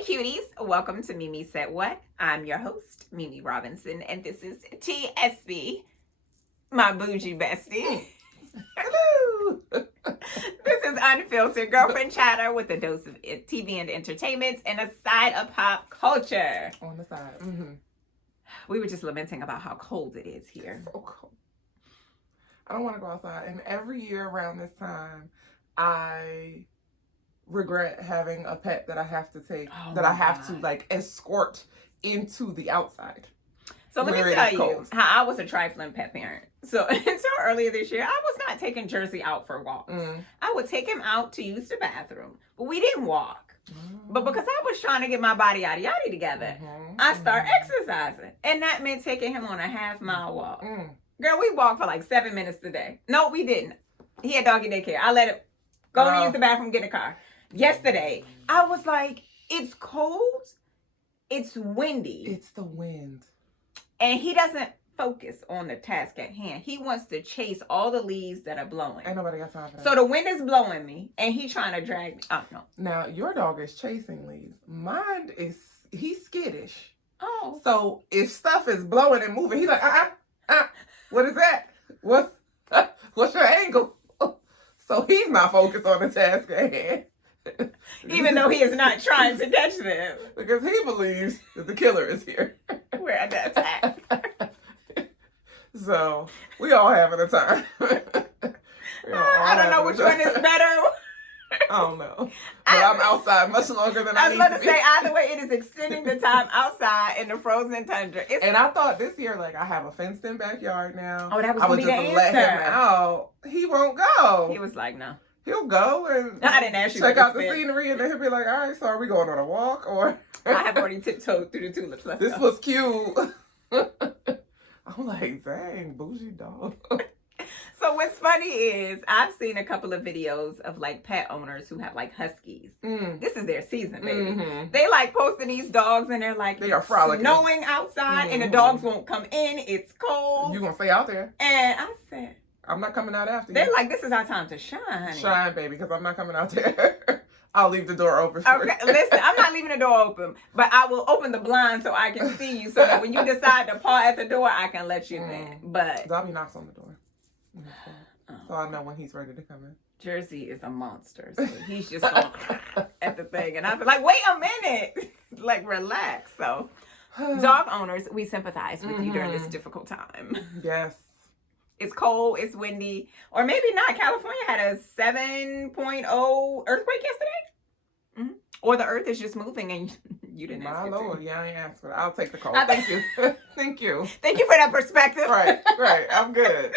Hey cuties, welcome to Mimi Said What. I'm your host, Mimi Robinson, and this is Espi, my bougie bestie. Hello. This is unfiltered girlfriend chatter with a dose of TV and entertainment and a side of pop culture. On the side. Mm-hmm. We were just lamenting about how cold it is here. It's so cold. I don't want to go outside. And every year around this time, I regret having a pet that I have to take, I have to like escort into the outside. So let me tell you how I was a trifling pet parent. So until earlier this year, I was not taking Jersey out for walks. I would take him out to use the bathroom, but we didn't walk. But because I was trying to get my body yada yada together, I started exercising. And that meant taking him on a half-mile walk. Girl, we walked for like 7 minutes today. No, we didn't. He had doggy daycare. I let him go to use the bathroom, get in the car. Yesterday, I was like, it's cold, it's windy. It's the wind. And he doesn't focus on the task at hand. He wants to chase all the leaves that are blowing. Ain't nobody got time for that. So the wind is blowing me, and he's trying to drag me. Oh, no. Now, your dog is chasing leaves. Mine is, he's skittish. Oh. So if stuff is blowing and moving, he's like, what is that? What's your angle? So he's not focused on the task at hand. Even though he is not trying to catch them. Because he believes that the killer is here. We're under attack. So, we all having a time. I don't know which one is better. I don't know. But I'm outside much longer than I need to be. I was about to say, either way, it is extending the time outside in the frozen tundra. And I thought this year, like, I have a fenced-in backyard now. Oh, that was going to be the answer. I would just let him out. He won't go. He was like, no. He'll go and I didn't ask you check out the scenery, and then he'll be like, all right, so are we going on a walk? Or I have already tiptoed through the tulips. This was cute. I'm like, dang, bougie dog. So what's funny is I've seen a couple of videos of like pet owners who have like huskies. This is their season, baby. They like posting these dogs and they're like, they are frolicking. Snowing outside and the dogs won't come in. It's cold. You gonna stay out there? And I said, I'm not coming out after you. They're like, this is our time to shine, honey. Shine, baby, because I'm not coming out there. I'll leave the door open for you. Okay, listen, I'm not leaving the door open, but I will open the blind so I can see you so that when you decide to paw at the door, I can let you in. But Dobby knocks on the door. So I know when he's ready to come in. Jersey is a monster, so he's just going at the thing. And I'll be like, wait a minute. Like, relax. So, dog owners, we sympathize with you during this difficult time. Yes. It's cold, it's windy, or maybe not. California had a 7.0 earthquake yesterday. Or the earth is just moving and you didn't ask it. My Lord, yeah, I ain't asked for that. I'll take the call. Thank you. Thank you. Thank you for that perspective. Right. I'm good.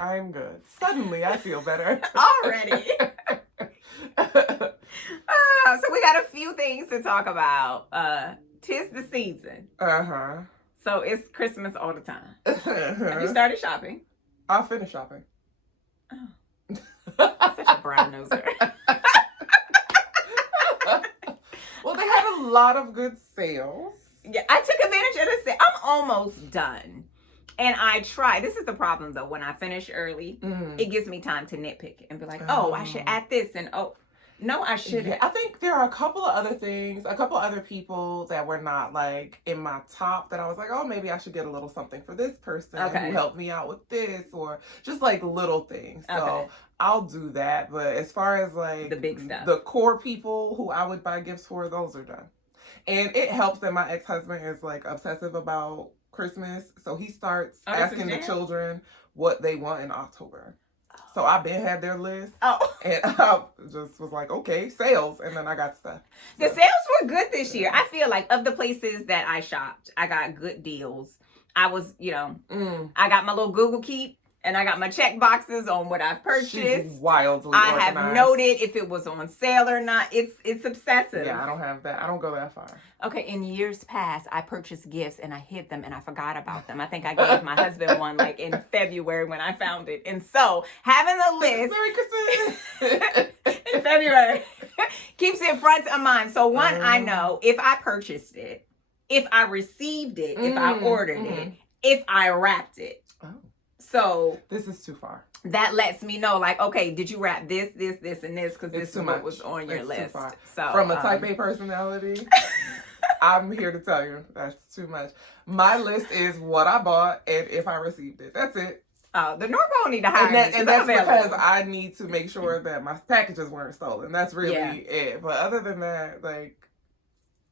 I'm good. Suddenly, I feel better. Already. So we got a few things to talk about. 'Tis the season. So it's Christmas all the time. Have you started shopping? I'll finish shopping. Oh. Such a brown noser. Well, they had a lot of good sales. Yeah, I took advantage of the sale. I'm almost done. And I try. This is the problem, though. When I finish early, it gives me time to nitpick and be like, oh, I should add this. And no, I shouldn't. Yeah, I think there are a couple of other things, a couple other people that were not like in my top that I was like, oh, maybe I should get a little something for this person who helped me out with this, or just like little things. So I'll do that. But as far as like the big stuff, the core people who I would buy gifts for, those are done. And it helps that my ex-husband is like obsessive about Christmas. So he starts asking the children what they want in October. So I've been had their list. And I just was like, okay, sales. And then I got stuff. The sales were good this year. I feel like of the places that I shopped, I got good deals. I was, I got my little Google Keep. And I got my check boxes on what I've purchased. She's wildly I organized. have noted if it was on sale or not. It's obsessive. Yeah, I don't have that. I don't go that far. Okay, in years past, I purchased gifts and I hid them and I forgot about them. I think I gave my husband one like in February when I found it. And so having a list Merry Christmas in February keeps it front of mind. So one, I know if I purchased it, if I received it, if I ordered it, if I wrapped it. Oh. So this is too far. that lets me know, like, okay, did you wrap this, and this? Because this is what was on your list. So from a type A personality, I'm here to tell you that's too much. My list is what I bought and if I received it. That's it. The normal need to hire and that's because I need to make sure that my packages weren't stolen. That's really it. But other than that, like,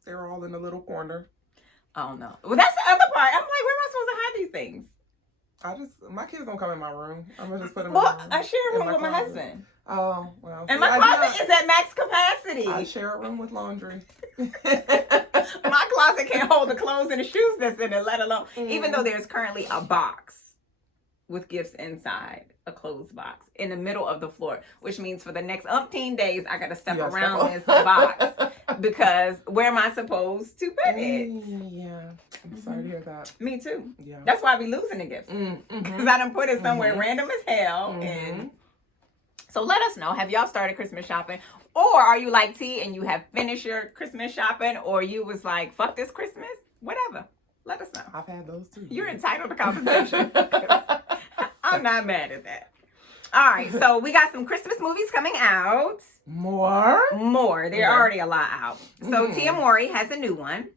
they're all in a little corner. Oh no. Well, that's the other part. I'm like, where am I supposed to hide these things? My kids don't come in my room. I'm gonna just put them. Well, I share a room with my husband. Oh well. And my closet is at max capacity. I share a room with laundry. My closet can't hold the clothes and the shoes that's in it, let alone even though there's currently a box with gifts inside, a closed box in the middle of the floor, which means for the next umpteen days I gotta step around this box because where am I supposed to put it? Yeah, I'm sorry to hear that. Me too. Yeah, that's why I be losing the gifts because I done put it somewhere random as hell. And so let us know, have y'all started Christmas shopping, or are you like T and you have finished your Christmas shopping, or you was like, fuck this Christmas, whatever. Let us know. I've had those too. You're entitled to compensation. I'm not mad at that. All right, so we got some Christmas movies coming out. More. There are already a lot out. So Tia Mowry has a new one.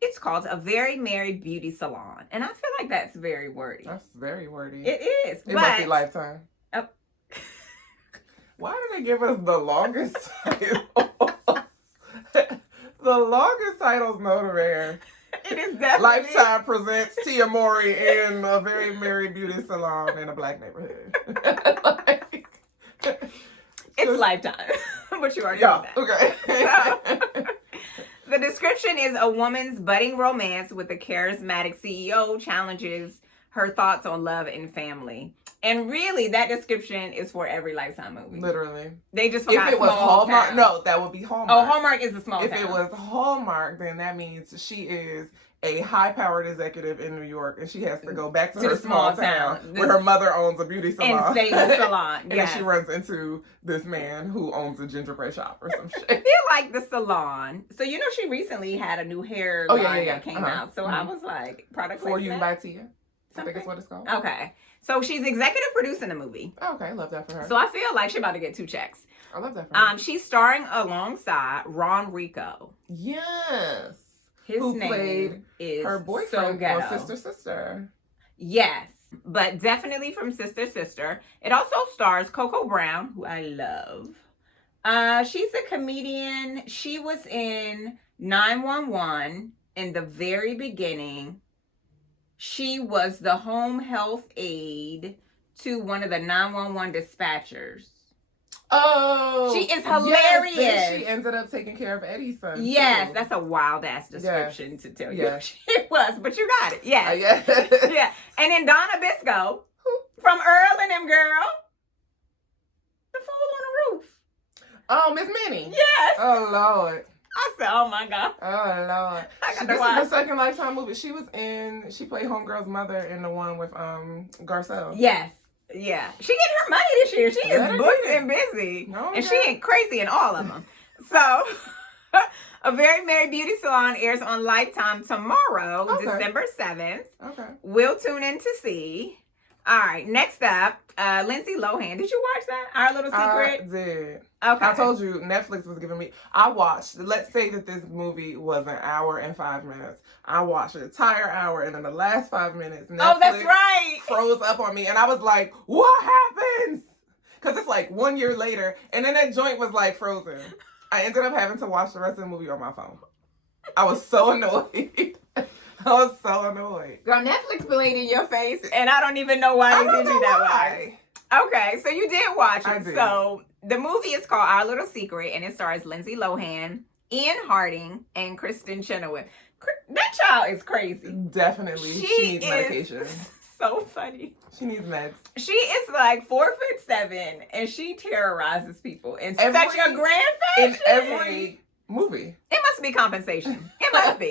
It's called A Very Merry Beauty Salon. And I feel like that's very wordy. That's very wordy. It is. It must be Lifetime. Why do they give us the longest titles? The longest titles known to man. It is definitely Lifetime presents Tia Mowry in A Very Merry Beauty Salon in a black neighborhood. It's Lifetime, but you already know that. Okay. So, the description is a woman's budding romance with a charismatic CEO challenges her thoughts on love and family. And really, that description is for every Lifetime movie. Literally. They just forgot if it was Hallmark, town. No, that would be Hallmark. Oh, Hallmark is the small town. If it was Hallmark, then that means she is a high-powered executive in New York, and she has to go back to her small town where her mother owns a beauty salon. And stay in the salon, And then she runs into this man who owns a gingerbread shop or some shit. I feel like the salon. So, you know, she recently had a new hair line that came out. So I was like, product For You by Tia. I think it's what it's called. Okay. So she's executive producing the movie. Okay, love that for her. So I feel like she's about to get 2 checks. I love that for her. She's starring alongside RonReaco. Yes. Who name is her boyfriend on Sister. Yes, but definitely from Sister. It also stars Coco Brown, who I love. She's a comedian. She was in 911 in the very beginning. She was the home health aide to one of the 911 dispatchers. Oh, she is hilarious. Yes, she ended up taking care of Eddie's son. Yes, too. That's a wild ass description to tell you. Yes. She was, but you got it. Yes. Yes. Yeah. And then Donna Biscoe from Earl and them girl. The fool on the roof. Oh, Miss Minnie. Yes. Oh Lord. I said, oh my God. Oh Lord. This is the second Lifetime movie. She played Homegirl's mother in the one with Garcelle. Yes. Yeah. She getting her money this year. She is booked and busy. And she ain't crazy in all of them. So, A Very Merry Beauty Salon airs on Lifetime tomorrow, December 7th. Okay. We'll tune in to see. All right. Next up, Lindsay Lohan. Did you watch that? Our Little Secret? I did. Okay. I told you Netflix was giving me. I watched. Let's say that this movie was an hour and 5 minutes. I watched an entire hour, and in the last 5 minutes, Netflix that's right, froze up on me, and I was like, "What happens?" Because it's like 1 year later, and then that joint was like frozen. I ended up having to watch the rest of the movie on my phone. I was so annoyed. I was so annoyed. Girl, Netflix played in your face, and I don't even know why they did you that way. Okay, so you did watch it. I did. So the movie is called Our Little Secret, and it stars Lindsay Lohan, Ian Harding, and Kristen Chenoweth. That child is crazy. Definitely. She needs medication. So funny. She needs meds. She is like 4'7", and she terrorizes people in such a grand fashion. In every movie. It must be compensation. It must be.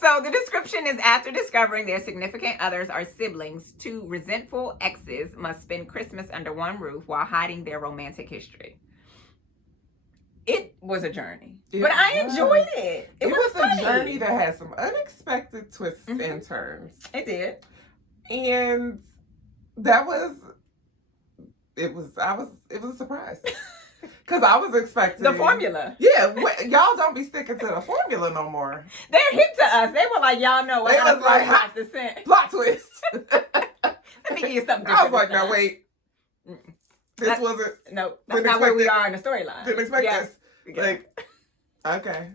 So the description is after discovering their significant others are siblings, 2 resentful exes must spend Christmas under one roof while hiding their romantic history. It was a journey. But I enjoyed it. It was funny. A journey that had some unexpected twists and turns. It did. And that was it was a surprise. Because I was expecting the formula. Yeah, y'all don't be sticking to the formula no more. They're hip to us. They were like, y'all know what? They was like, 5%. Plot twist. Let me give you something different. I was like, no, wait. This wasn't. No, that's not where we are in the storyline. Didn't expect this. Yeah. Like, okay.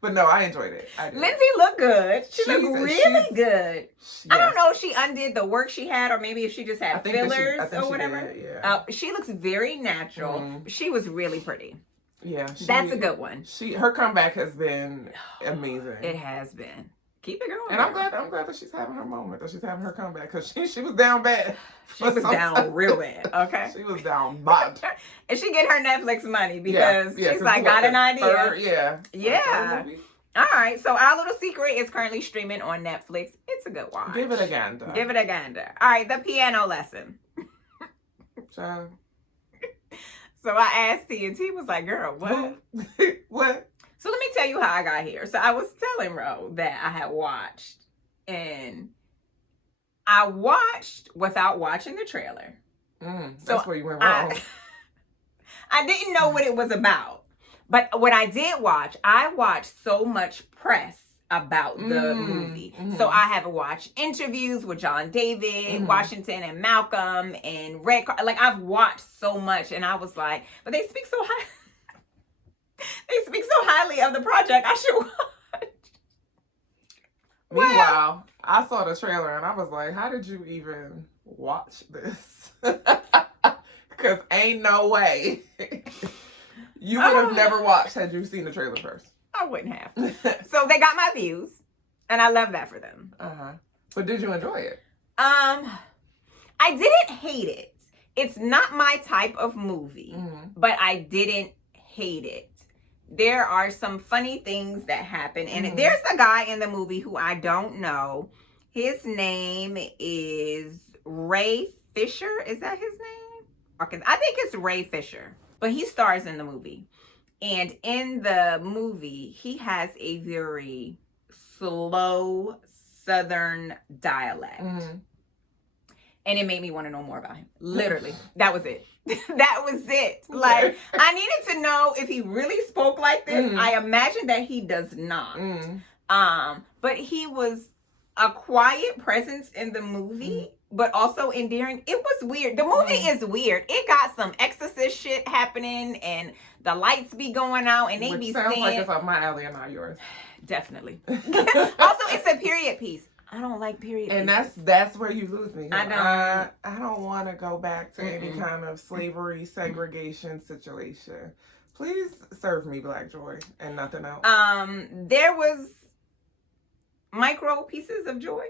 But no, I enjoyed it. Lindsay looked good. She looked really good. Yes. I don't know if she undid the work she had, or maybe if she just had fillers or whatever. Did, yeah. She looks very natural. Mm-hmm. She was really pretty. Yeah, that's a good one. Her comeback has been amazing. It has been. Keep it going. And I'm glad that she's having her moment, that she's having her comeback, because she was down bad. She was down real bad. Okay. She was down bad. And she get her Netflix money because she's like, got an idea. Yeah. All right. So Our Little Secret is currently streaming on Netflix. It's a good watch. Give it a gander. All right. The piano lesson. Child. So I asked T, and T was like, girl, what? What? So let me tell you how I got here. So I was telling Ro that I had watched, and I watched without watching the trailer. That's where you went wrong. I didn't know what it was about. But when I did watch, I watched so much press about the movie. Mm-hmm. So I have watched interviews with John David, Washington, and Malcolm, and Red Car. Like, I've watched so much, and I was like, but they speak so high. They speak so highly of the project. I should watch. Meanwhile, I saw the trailer and I was like, how did you even watch this? Because ain't no way you would have never watched had you seen the trailer first. I wouldn't have. So they got my views, and I love that for them. But did you enjoy it? I didn't hate it. It's not my type of movie, but I didn't hate it. There are some funny things that happen in it. There's a guy in the movie who I don't know. His name is Ray Fisher. Is that his name? I think it's Ray Fisher. But he stars in the movie. And in the movie, he has a very slow Southern dialect. And it made me want to know more about him. Literally. That was it. That was it. Like, I needed to know if he really spoke like this. I imagine that he does not. But he was a quiet presence in the movie, but also endearing. It was weird. The movie is weird. It got some exorcist shit happening, and the lights be going out, and they be sounds saying, like it's up my alley and not yours. Definitely. Also, it's a period piece. I don't like period and pieces. that's where you lose me. I don't want to go back to any kind of slavery segregation situation. Please serve me Black joy and nothing else. There was micro pieces of joy.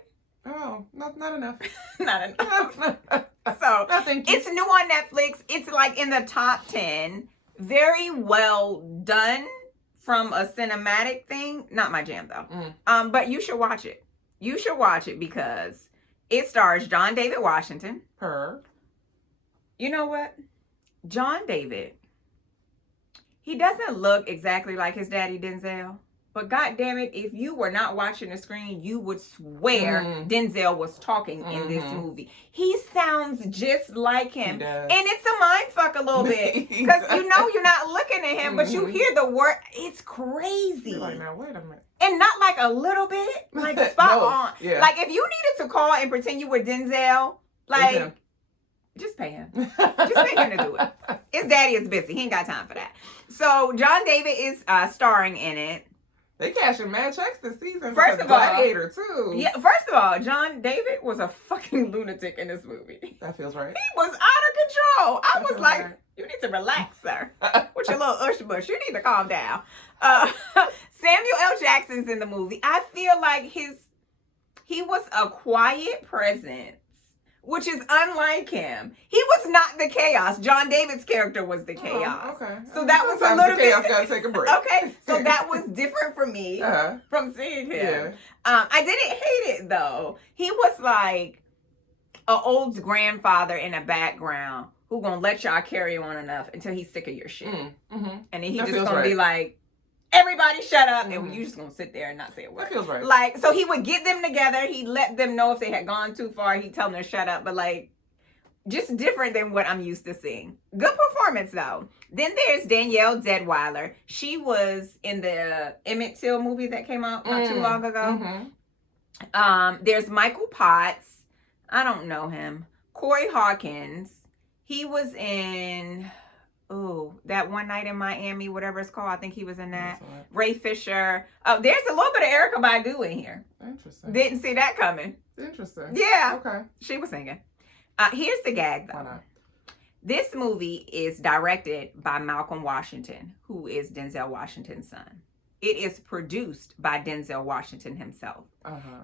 Oh, not enough. Not enough. So it's new on Netflix. It's like in the top 10. Very well done from a cinematic thing. Not my jam though. But you should watch it. You should watch it because it stars John David Washington. You know what? John David, he doesn't look exactly like his daddy Denzel. But God damn it, if you were not watching the screen, you would swear Denzel was talking in this movie. He sounds just like him. And it's a mind fuck a little bit. Because you know you're not looking at him, but you hear the word. It's crazy. You're like, now, wait a minute. And not like a little bit, like spot on. Yeah. Like if you needed to call and pretend you were Denzel, like just pay him. Just pay him to do it. His daddy is busy. He ain't got time for that. So John David is starring in it. They cashing mad checks this season. First of all, Gladiator too. Yeah. First of all, John David was a fucking lunatic in this movie. That feels right. He was out of control. I was like, right. You need to relax, sir. With your little ush-bush. You need to calm down. Samuel L. Jackson's in the movie. I feel like he was a quiet presence, which is unlike him. He was not the chaos. John David's character was the chaos. Okay. So that was a little bit. Chaos gotta take a break. Okay. So that was different for me from seeing him. Yeah. I didn't hate it though. He was like an old grandfather in the background who gonna let y'all carry on enough until he's sick of your shit. And then he that just gonna be like, everybody shut up, and you just gonna sit there and not say a word. That feels right. Like, so he would get them together. He'd let them know if they had gone too far. He'd tell them to shut up. But like, Just different than what I'm used to seeing. Good performance, though. Then there's Danielle Deadwyler. She was in the Emmett Till movie that came out not too long ago. There's Michael Potts. I don't know him. Corey Hawkins. He was in... that One Night in Miami, whatever it's called. I think he was in that. Right. Ray Fisher. Oh, there's a little bit of Erykah Badu in here. Interesting. Didn't see that coming. Interesting. Yeah. Okay. She was singing. Here's the gag, though. This movie is directed by Malcolm Washington, who is Denzel Washington's son. It is produced by Denzel Washington himself.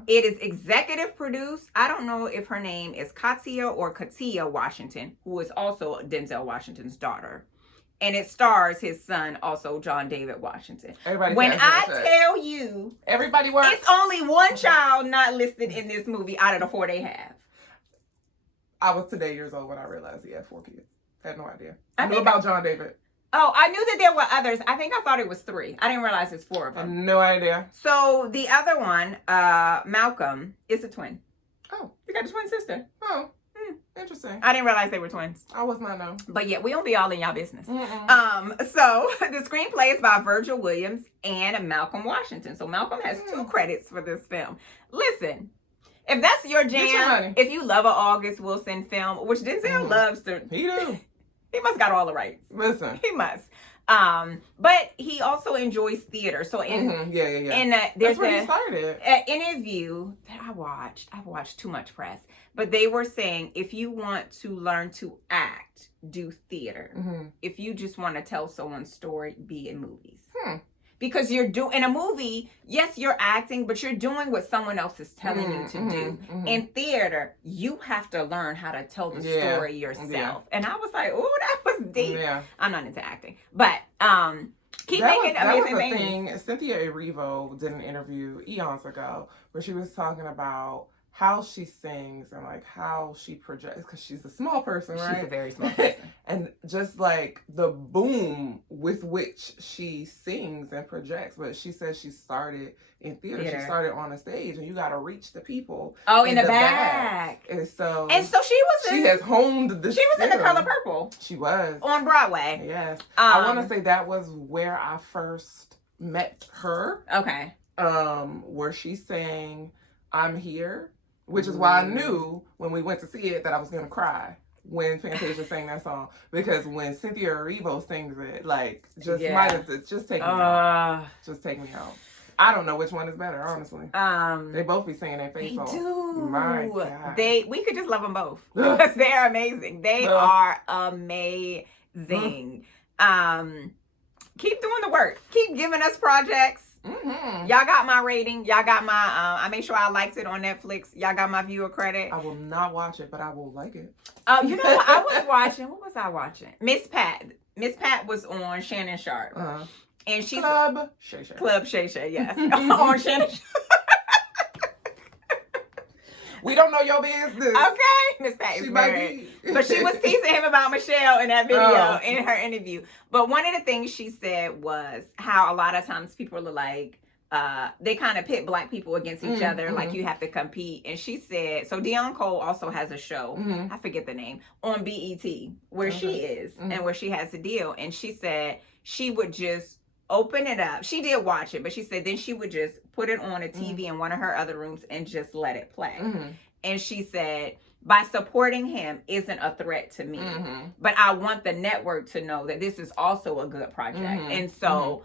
It is executive produced. I don't know if her name is Katia or Katia Washington, who is also Denzel Washington's daughter. And it stars his son, also John David Washington. When I tell you, everybody works. It's only one child not listed in this movie out of the 4 they have. I was today years old when I realized he had 4 kids. Had no idea. I knew about John David. Oh, I knew that there were others. I think I thought it was 3. I didn't realize it's 4 of them. I had no idea. So the other one, Malcolm, is a twin. Oh. You got a twin sister. Oh. Interesting. I didn't realize they were twins. I was not know. But yeah, we don't be all in y'all business. So the screenplay is by Virgil Williams and Malcolm Washington. So Malcolm has 2 credits for this film. Listen, if that's your jam, if you love an August Wilson film, which Denzel loves to... He do. He must got all the rights. Listen. He must. But he also enjoys theater. So in that's where he started. An interview that I've watched too much press, but they were saying if you want to learn to act, do theater. If you just want to tell someone's story, be in movies. Because you're in a movie, yes, you're acting, but you're doing what someone else is telling you to do. In theater, you have to learn how to tell the story yourself. And I was like, oh, that was deep. I'm not into acting. But keep making amazing things. Cynthia Erivo did an interview eons ago where she was talking about how she sings and like how she projects, because she's a small person, right? She's a very small person. And just like the boom with which she sings and projects. But she says she started in theater. She started on a stage, and you got to reach the people. Oh, in the back. And so she has honed the She was in The Color Purple. She was. On Broadway. Yes. I want to say that was where I first met her. Okay. Where she sang I'm Here, which is why I knew when we went to see it that I was going to cry when Fantasia sang that song. Because when Cynthia Erivo sings it, like, might have to just take me out. Just take me out. I don't know which one is better, honestly. They both be singing their face off. They do. My God. We could just love them both. Because they're amazing. They are amazing. Keep doing the work. Keep giving us projects. Y'all got my rating. Y'all got my I made sure I liked it on Netflix. Y'all got my viewer credit. I will not watch it, but I will like it. You know what I was watching? What was I watching? Miss Pat was on Shannon Sharp. And she's Club Shay Shay, yes. On Shannon Sharp. We don't know your business. Okay. Miss Pat is married. But she was teasing him about Michelle in that video, in her interview. But one of the things she said was how a lot of times people are like, they kind of pit black people against each other. Like you have to compete. And she said, so Dionne Cole also has a show, I forget the name, on BET where she is and where she has the deal. And she said she would just open it up. She did watch it, but she said then she would just put it on a TV in one of her other rooms and just let it play. And she said, by supporting him isn't a threat to me, but I want the network to know that this is also a good project. And so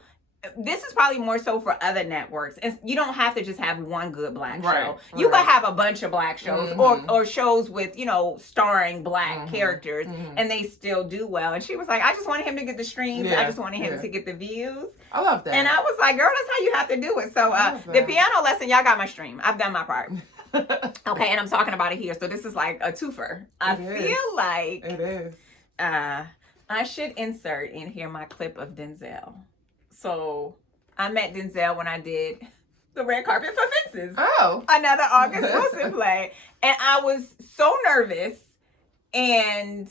this is probably more so for other networks. And you don't have to just have one good black show. You could have a bunch of black shows or shows with, starring black characters and they still do well. And she was like, I just wanted him to get the streams. I just wanted him to get the views. I love that. And I was like, girl, that's how you have to do it. So the piano lesson, y'all got my stream. I've done my part. Okay, and I'm talking about it here. So this is like a twofer. I feel like it is. I should insert in here my clip of Denzel. So I met Denzel when I did the red carpet for Fences. Another August Wilson play. And I was so nervous. And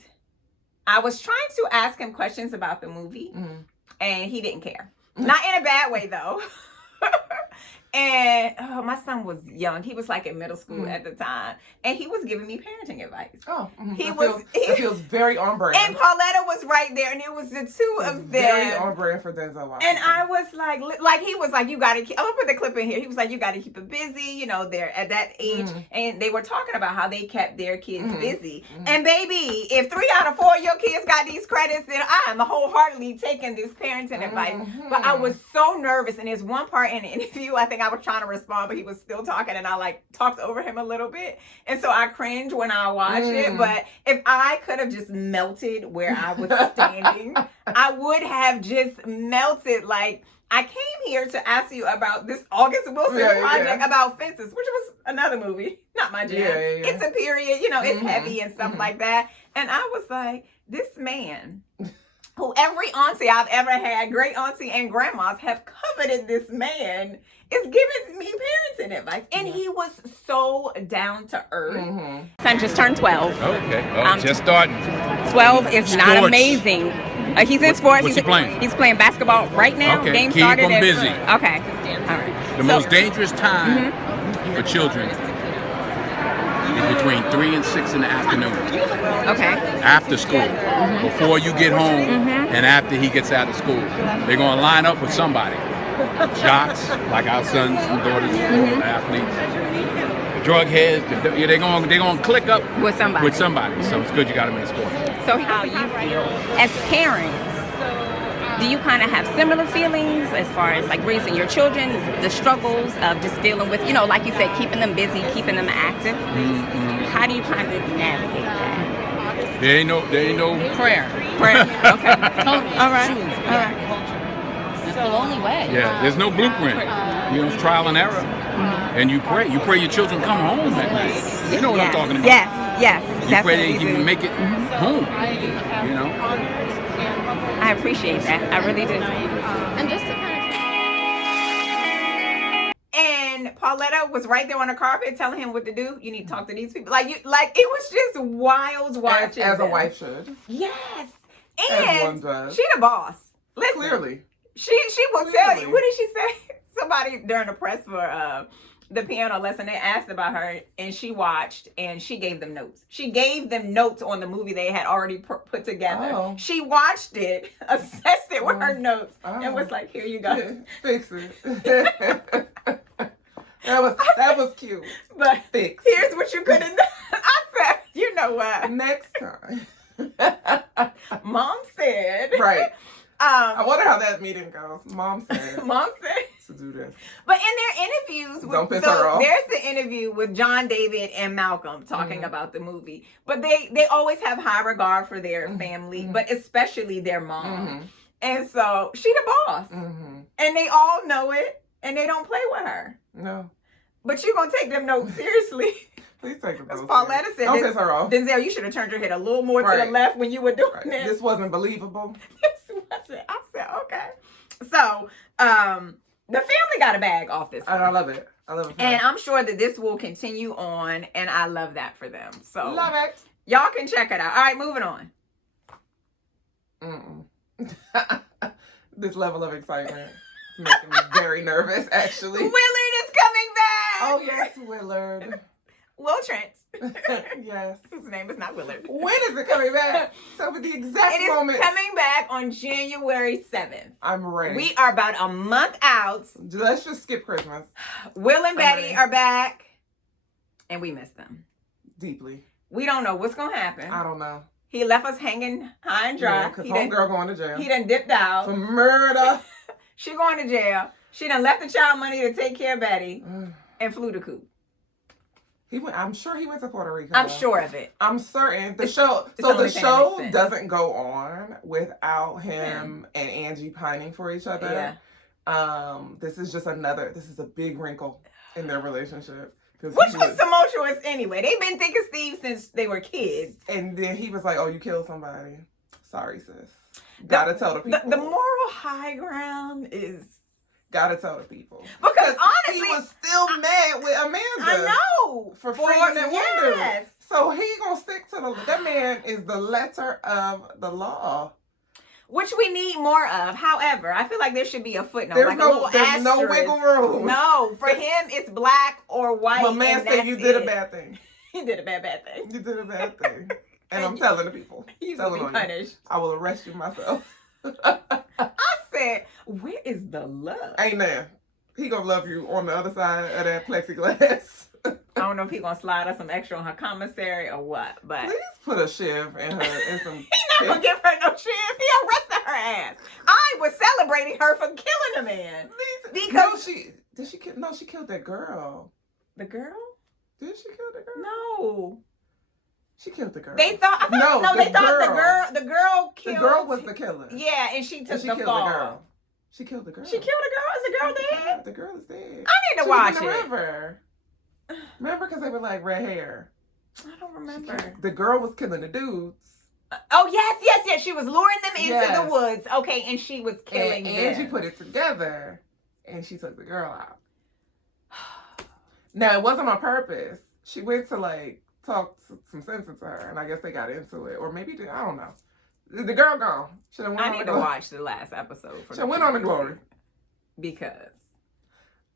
I was trying to ask him questions about the movie. And he didn't care. Not in a bad way, though. And And my son was young. He was like in middle school at the time. And he was giving me parenting advice. Oh, it feels very on brand. And Pauletta was right there. And it was the two of them. Very on brand for Denzel Washington. And I was like he was like, you got to keep, I'm going to put the clip in here. He was like, you got to keep it busy. You know, they're at that age. And they were talking about how they kept their kids busy. And baby, if 3 out of 4 of your kids got these credits, then I am wholeheartedly taking this parenting advice. But I was so nervous. And there's one part in the interview, I think I was trying to respond, but he was still talking, and I like talked over him a little bit. And so I cringed when I watched it. But if I could have just melted where I was standing, I would have just melted. Like, I came here to ask you about this August Wilson project about fences, which was another movie, not my jam. It's a period, you know, it's heavy and stuff like that. And I was like, this man, who every auntie I've ever had, great auntie and grandmas have coveted this man, is giving me parenting advice. And he was so down to earth. Son just turned 12. Okay. Just starting. 12 is Sports. not amazing. He's in sports. What's he playing? He's playing basketball right now. Okay. Game Keep started. him busy. Okay. All right. The most dangerous time for children is between 3 and 6 in the afternoon. Okay. After school. Before you get home and after he gets out of school. They're going to line up with somebody. Jocks, like our sons and daughters, athletes. Drug heads, they're going to click up with somebody. So it's good you got them in sports. So how you feel as parents? Do you kind of have similar feelings as far as like raising your children, the struggles of just dealing with, you know, like you said, keeping them busy, keeping them active? How do you kind of navigate that? There ain't no prayer. Okay. Totally. All right. It's the only way. Yeah, there's no blueprint. You know, it's trial and error. And you pray your children come home at night. You know what I'm talking about. Yes. You pray they can make it home. You know. I appreciate that. I really do. And just to kind of... And Pauletta was right there on the carpet telling him what to do. You need to talk to these people. Like it was just wild watching. As a wife should. Yes. As one does. She the boss. Listen. Clearly. She will tell you. What did she say? Somebody during the press for the piano lesson, they asked about her, and she watched, and she gave them notes. She gave them notes on the movie they had already put together. Oh. She watched it, assessed it with her notes, and was like, "Here you go, fix it." that was cute. But here's what you could have done. I said, you know what? Next time. Mom said. Right. I wonder how that meeting goes. Mom said to do this. But in their interviews, don't piss her off. There's the interview with John David and Malcolm talking about the movie. But they always have high regard for their family, but especially their mom. And so she the boss, and they all know it, and they don't play with her. No. But you're gonna take them notes seriously. Please take them. As Pauletta said, don't piss her off. Denzel, you should have turned your head a little more to the left when you were doing this. This wasn't believable. I said, okay. So, the family got a bag off this one. And I love it. And I'm sure that this will continue on, and I love that for them. So, love it. Y'all can check it out. All right, moving on. This level of excitement is making me very nervous, actually. Willard is coming back. Oh, yes, Willard. Will Trent. Yes. His name is not Willard. When is it coming back? Tell me the exact moment. It is coming back on January 7th. I'm ready. We are about a month out. Let's just skip Christmas. Will and Betty are back. And we miss them. Deeply. We don't know what's going to happen. I don't know. He left us hanging high and dry. Because homegirl going to jail. He done dipped out. For murder. She going to jail. She done left the child money to take care of Betty and flew the coop. I'm sure he went to Puerto Rico. I'm sure of it. I'm certain. The show doesn't go on without him and Angie pining for each other. Yeah. This is a big wrinkle in their relationship. Which was tumultuous anyway. They've been thick as thieves since they were kids. And then he was like, "Oh, you killed somebody. Sorry, sis. Gotta tell the people." The moral high ground is... Gotta tell the people. Because honestly, he was still mad with Amanda. I know. For freaking that window. So he gonna stick to that man is the letter of the law. which we need more of. However, I feel like there should be a footnote. There's like a little there's asterisk. no wiggle room. No, for him, it's black or white. My man said you did a bad thing. He did a bad thing. You did a bad thing. And I'm telling the people. He's going to be punished. I will arrest you myself. I said, where is the love? Ain't there. He gonna love you on the other side of that plexiglass. I don't know if he gonna slide us some extra on her commissary or what, but... Please put a shiv in her and some... He not gonna give her no shiv. He arrested her ass. I was celebrating her for killing a man. Because... No, she killed that girl. The girl? Did she kill the girl? No. She killed the girl. They thought the girl killed... The girl was the killer. Yeah, and she took the fall. The girl. She killed the girl. She killed the girl? Is the girl dead? The girl is dead. I need to watch it. In the river. Remember, because they were like red hair. I don't remember. The girl was killing the dudes. Oh, yes. She was luring them into the woods. Okay, and she was killing them. And she put it together. And she took the girl out. Now, it wasn't on purpose. She went to, like, talk some sense into her. And I guess they got into it. Or maybe, I don't know. The girl gone. I need to watch the last episode. She went on the glory. Because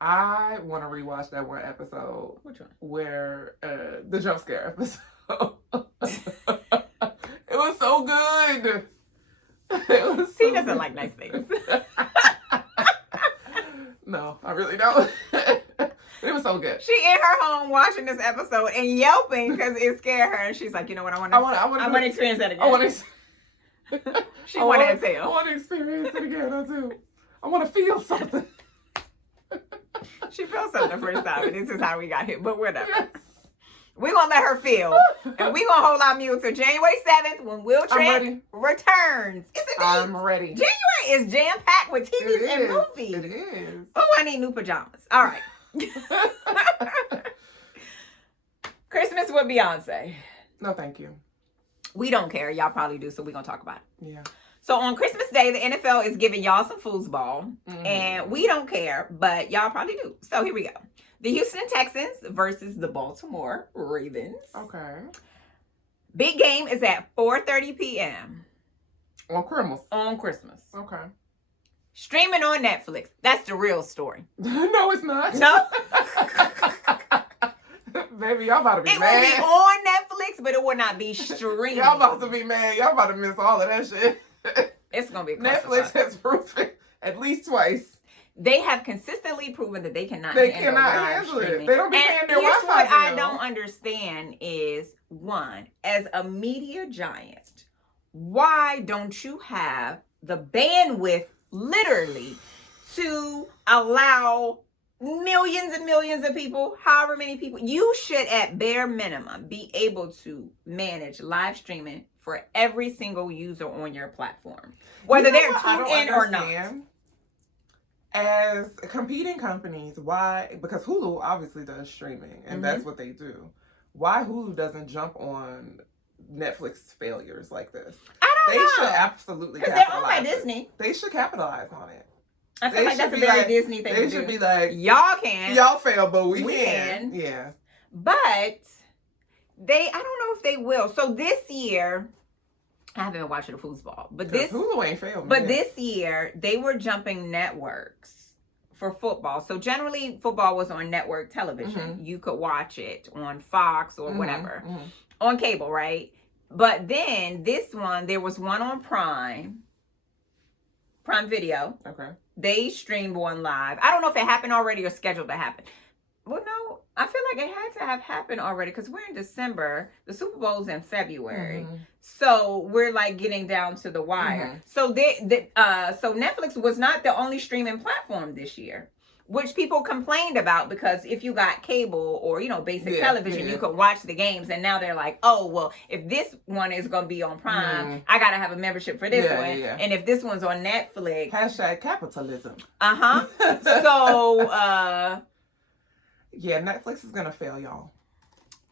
I want to rewatch that one episode. Which one? Where the jump scare episode. It was so good. He doesn't like nice things. No, I really don't. It was so good. She in her home watching this episode and yelping because it scared her, and she's like, you know what? I want to experience that again. I want to. She wanted to tell. I want to experience it again. I do. I want to feel something. She felt something the first time, and this is how we got here. But whatever. Yes. We're going to let her feel. And we're going to hold our mute till January 7th when Trent returns. I'm ready. January is jam-packed with TVs and movies. It is. Oh, I need new pajamas. All right. Christmas with Beyonce. No, thank you. We don't care. Y'all probably do, so we're going to talk about it. Yeah. So on Christmas Day, the NFL is giving y'all some foosball. And we don't care, but y'all probably do. So here we go. The Houston Texans versus the Baltimore Ravens. Okay. Big game is at 4:30 p.m. On Christmas. Okay. Okay. Streaming on Netflix. That's the real story. No, it's not. No. Baby, y'all about to be mad. It will be on Netflix, but it will not be streamed. Y'all about to be mad. Y'all about to miss all of that shit. It's going to be Netflix has proven at least twice. They have consistently proven that they cannot handle it. They don't be paying their Wi-Fi bill. What I don't understand is, one, as a media giant, why don't you have the bandwidth, literally, to allow millions and millions of people, however many people, you should at bare minimum be able to manage live streaming for every single user on your platform, whether they're tuned in or not. As competing companies, why? Because Hulu obviously does streaming, and that's what they do. Why Hulu doesn't jump on Netflix failures like this? I don't know. They should absolutely capitalize. Because they're owned by Disney. They should capitalize on it. I feel like that's a very Disney thing to do. They should be like, y'all can. Y'all fail, but we can. Yeah. But I don't know if they will. So this year, I haven't been watching the foosball, but Hulu ain't failed. But this year they were jumping networks for football. So generally, football was on network television. You could watch it on Fox or whatever on cable, right? But then this one, there was one on Prime Video. Okay. They streamed one live. I don't know if it happened already or scheduled to happen. Well, no, I feel like it had to have happened already because we're in December. The Super Bowl's in February. So we're like getting down to the wire. So so Netflix was not the only streaming platform this year, which people complained about because if you got cable or, basic television, you could watch the games. And now they're like, oh, well, if this one is going to be on Prime, I got to have a membership for this one. Yeah. And if this one's on Netflix. # capitalism. So, yeah, Netflix is gonna fail y'all.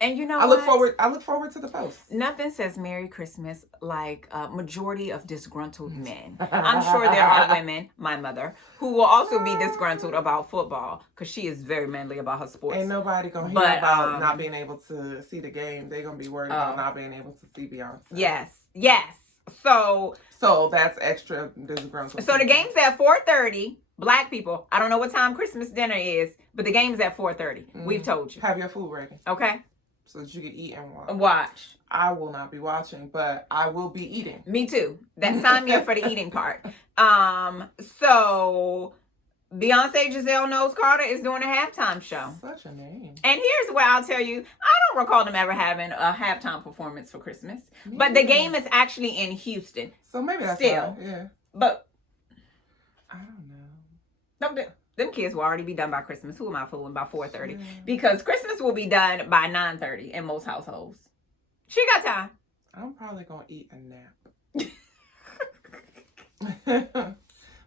And you know I look forward to the post. Nothing says Merry Christmas like a majority of disgruntled men. I'm sure there are women, my mother, who will also be disgruntled about football because she is very manly about her sports. Ain't nobody gonna hear about not being able to see the game. They're gonna be worried about not being able to see Beyonce. Yes. So that's extra. So the game's at 4:30. Black people, I don't know what time Christmas dinner is, but the game's at 4:30. We've told you. Have your food ready. Okay. So that you can eat and watch. Watch. I will not be watching, but I will be eating. Me too. That sign me up for the eating part. So Beyonce Giselle Knowles Carter is doing a halftime show. Such a name. And here's where I'll tell you, I don't recall them ever having a halftime performance for Christmas. But the game is actually in Houston. So maybe that's still. Fine. Yeah. But I don't know. Them kids will already be done by Christmas. Who am I fooling by 4:30? Yeah. Because Christmas will be done by 9:30 in most households. She got time. I'm probably gonna eat a nap.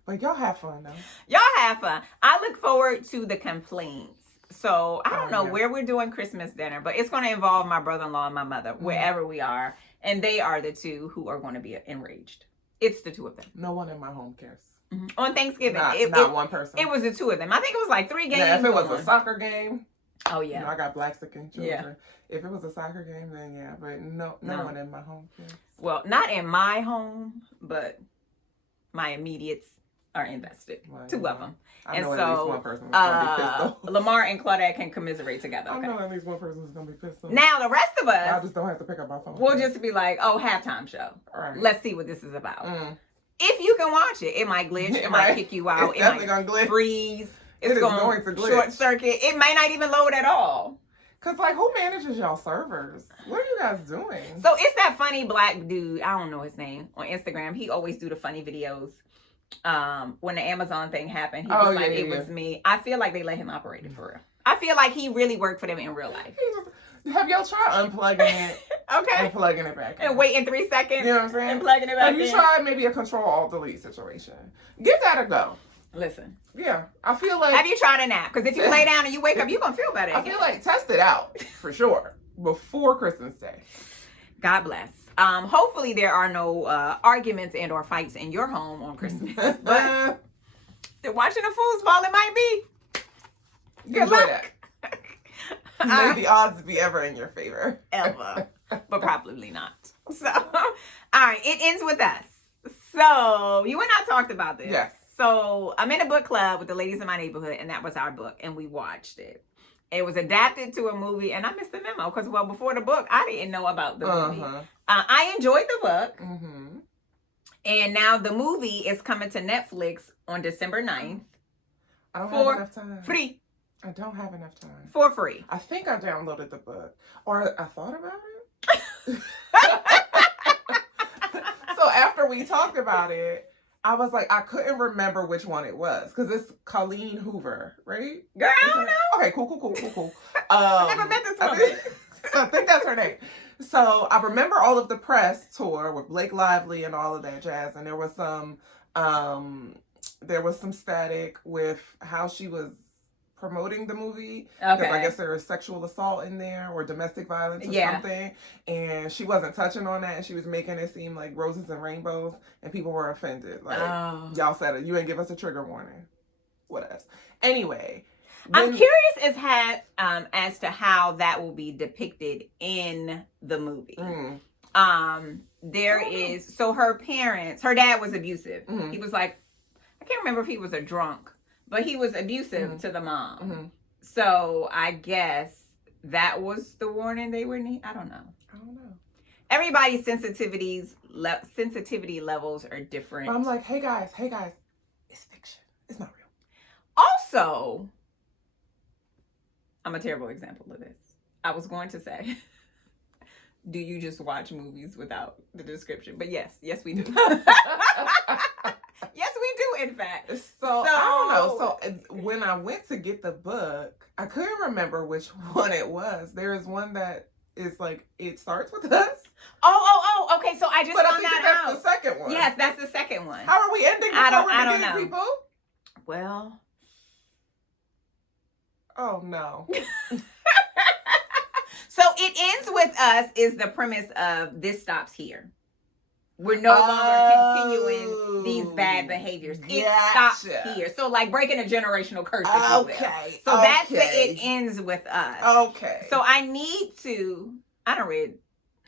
But y'all have fun though. Y'all have fun. I look forward to the complaints. So I don't know where we're doing Christmas dinner, but it's going to involve my brother-in-law and my mother, wherever we are. And they are the two who are going to be enraged. It's the two of them. No one in my home cares. Mm-hmm. On Thanksgiving. Not one person. It was the two of them. I think it was like 3 games. Yeah, if it was a soccer game. Oh, yeah. You know, I got black-skin children. Yeah. If it was a soccer game, then yeah. But no one in my home cares. Well, not in my home, but my immediates are invested. Well, 2 of them. I know at least one person was going to be pissed off. Lamar and Claudette can commiserate together. Okay? I know at least one person is going to be pissed off. Now, the rest of us... I just don't have to pick up my phone. We'll just be like, oh, halftime show. Right. Let's see what this is about. If you can watch it, it might glitch. It might kick you out. It's definitely going to glitch. Freeze. It's going to glitch. Short circuit. It might not even load at all. Because, like, who manages y'all servers? What are you guys doing? So, it's that funny black dude. I don't know his name. On Instagram. He always do the funny videos. When the Amazon thing happened, he was like, it was me. I feel like they let him operate it for real. I feel like he really worked for them in real life. Have y'all tried unplugging it? Okay. And plugging it back in? And waiting 3 seconds. You know what I'm saying? And plugging it back in. Have you tried maybe a Control-Alt-Delete situation? Give that a go. Listen. Yeah. I feel like... Have you tried a nap? Because if you lay down and you wake up, you're going to feel better. I feel like test it out, for sure, before Christmas Day. God bless. Hopefully there are no arguments and or fights in your home on Christmas. But watching the foosball, it might be. Good luck. May the odds be ever in your favor. Ever. But probably not. So, all right. It ends with us. So, you and I talked about this. Yes. So, I'm in a book club with the ladies in my neighborhood, and that was our book, and we watched it. It was adapted to a movie, and I missed the memo because, well, before the book, I didn't know about the movie. I enjoyed the book, and now the movie is coming to Netflix on December 9th. I don't have enough time. Free. I don't have enough time. For free. I think I downloaded the book, or I thought about it. So after we talked about it, I was like, I couldn't remember which one it was because it's Colleen Hoover, right? Girl, I don't know. Okay, cool. I never met this woman. I think that's her name. So I remember all of the press tour with Blake Lively and all of that jazz, and there was some static with how she was promoting the movie because I guess there was sexual assault in there or domestic violence or something, and she wasn't touching on that, and she was making it seem like roses and rainbows, and people were offended. Like, y'all said it, you didn't give us a trigger warning. What else? Anyway, I'm curious as to how that will be depicted in the movie. There is, so her dad was abusive. He was like, I can't remember if he was a drunk, but he was abusive to the mom. So I guess that was the warning they were need. I don't know. Everybody's sensitivity levels are different. I'm like, hey guys, it's fiction. It's not real. Also, I'm a terrible example of this. I was going to say, do you just watch movies without the description? But yes, we do. Yes, we do, in fact. So I don't know. So when I went to get the book, I couldn't remember which one it was. There is one that is like, it starts with us. Oh, okay. So I just found that out. That's the second one. Yes, that's the second one. How are we ending before I don't know. People? Well. Oh, no. So it ends with us is the premise of this stops here. We're no longer continuing these bad behaviors. It stops here. So like breaking a generational curse. Okay. So that's the it ends with us. Okay. So I need to, I don't read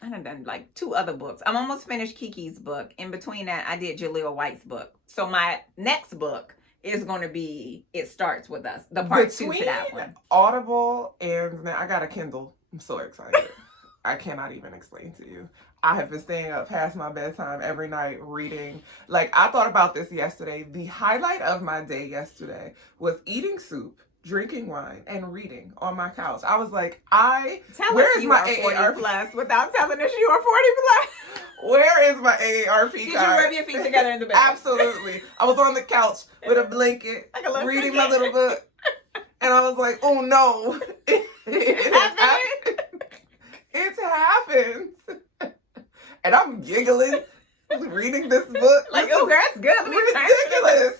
I done like 2 other books. I'm almost finished Kiki's book. In between that, I did Jaleel White's book. So my next book is going to be It Starts With Us, the part 2 to that one. Audible and now I got a Kindle. I'm so excited. I cannot even explain to you. I have been staying up past my bedtime every night reading. Like, I thought about this yesterday. The highlight of my day yesterday was eating soup, drinking wine, and reading on my couch. I was like, where is my AARP plus without telling us you are 40 plus? Where is my AARP Did card? you rub your feet together in the bed? Absolutely. I was on the couch with a blanket, reading my little book. And I was like, oh no. It happened. It's happened. And I'm giggling, reading this book. Like, oh, girl, that's good. Ridiculous.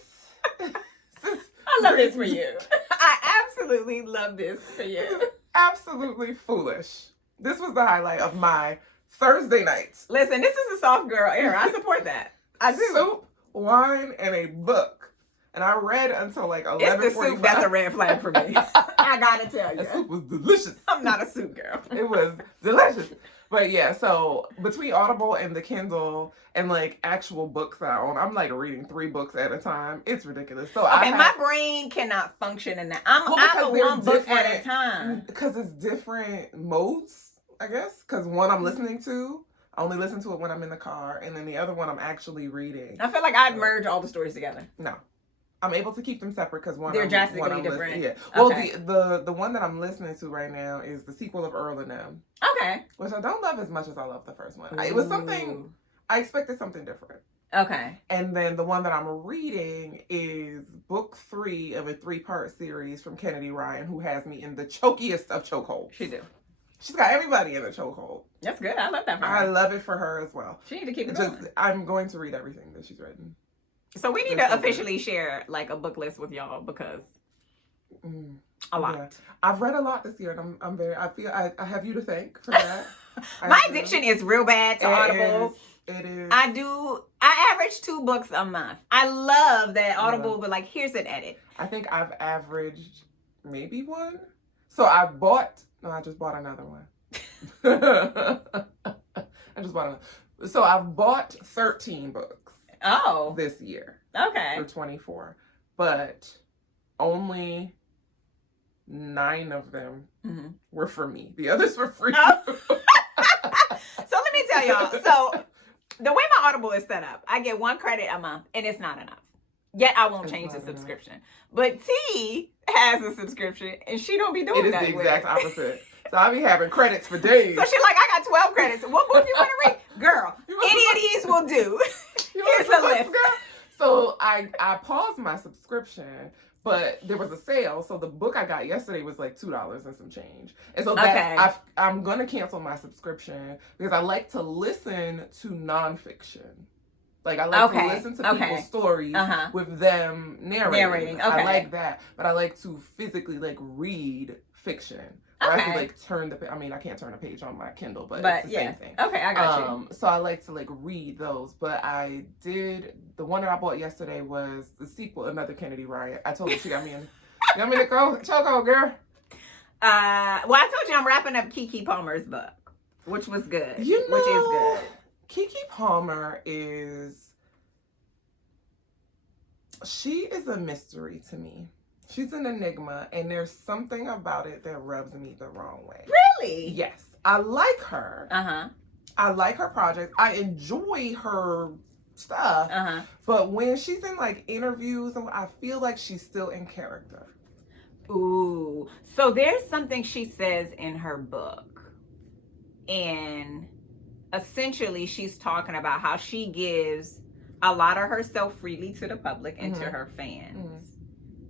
I love this for you. I absolutely love this for you. Absolutely foolish. This was the highlight of my Thursday nights. Listen, this is a soft girl era. I support that. I do. Soup, wine, and a book. And I read until like 11:45. It's the soup that's a red flag for me. I gotta tell you. The soup was delicious. I'm not a soup girl. It was delicious. But yeah, so between Audible and the Kindle and like actual books that I own, I'm like reading 3 books at a time. It's ridiculous. So my brain cannot function in that. I'm one book at a time. Because it's different modes, I guess. Because one I'm listening to, I only listen to it when I'm in the car, and then the other one I'm actually reading. I feel like I'd merge all the stories together. No. I'm able to keep them separate because they're drastically different. Yeah. Well, okay. the one that I'm listening to right now is the sequel of Earl and Them. Okay. Which I don't love as much as I love the first one. It was something I expected something different. Okay. And then the one that I'm reading is book 3 of a 3-part series from Kennedy Ryan, who has me in the chokiest of chokeholds. She do. She's got everybody in a chokehold. That's good. I love that for her. I love it for her as well. She need to keep it going. I'm going to read everything that she's written. So we need to officially share like a book list with y'all because a lot. Yeah. I've read a lot this year, and I'm very. I feel I have you to thank for that. My addiction is real bad to Audible. It is. I average 2 books a month. I love that Audible, but like here's an edit. I think I've averaged maybe 1. So I just bought another one. I just bought another. So I've bought 13 books. Oh. This year. Okay. For 24. But only 9 of them were for me. The others were free. Oh. So let me tell y'all. So the way my Audible is set up, I get 1 credit a month and it's not enough. Yet I won't change the subscription. But T has a subscription and she don't be doing that. It is the exact opposite. So I be having credits for days. So she's like, I got 12 credits. What book you want to read? Girl, any of these will do. Here's the list. So I paused my subscription, but there was a sale. So the book I got yesterday was like $2 and some change. And so I'm going to cancel my subscription because I like to listen to nonfiction. Like I like to listen to people's stories with them narrating. I like that. But I like to physically like read fiction. Or I can like turn the. I mean, I can't turn a page on my Kindle, but it's the same thing. Okay, I got you. So I like to like read those, but I did the one that I bought yesterday was the sequel, another Kennedy Ryan. I told her she got me in. You want me to go choco, girl? Well, I told you I'm wrapping up Keke Palmer's book, which was good. Which is good. Keke Palmer she is a mystery to me. She's an enigma, and there's something about it that rubs me the wrong way. Really? Yes. I like her. I like her project. I enjoy her stuff. But when she's in like interviews, I feel like she's still in character. Ooh. So there's something she says in her book. And essentially she's talking about how she gives a lot of herself freely to the public and to her fans.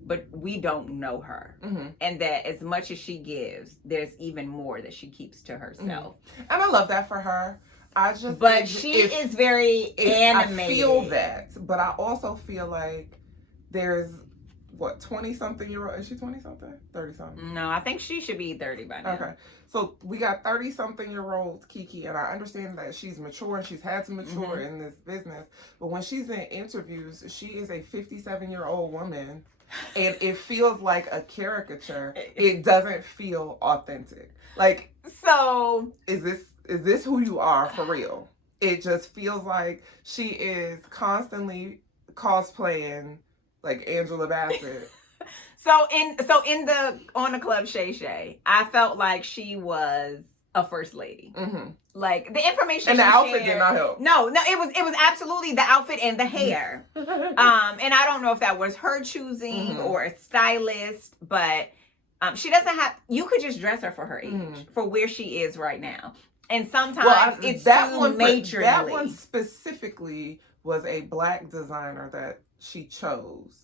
But we don't know her. And that as much as she gives, there's even more that she keeps to herself. And I love that for her. But she is very animated. I feel that. But I also feel like there's, 20-something-year-old? Is she 20-something? 30-something? No, I think she should be 30 by now. Okay. So we got 30-something-year-old Keke, and I understand that she's mature and she's had to mature in this business. But when she's in interviews, she is a 57-year-old woman. And it feels like a caricature. It doesn't feel authentic. Like, so is is this who you are for real? It just feels like she is constantly cosplaying like Angela Bassett. So in the On the Club Shay Shay, I felt like she was a first lady. Mm-hmm. Like the information and the outfit shared, did not help. No, it was absolutely the outfit and the hair. And I don't know if that was her choosing or a stylist, but she doesn't have. You could just dress her for her age, for where she is right now. And sometimes it's that too one, matronly. That one specifically was a black designer that she chose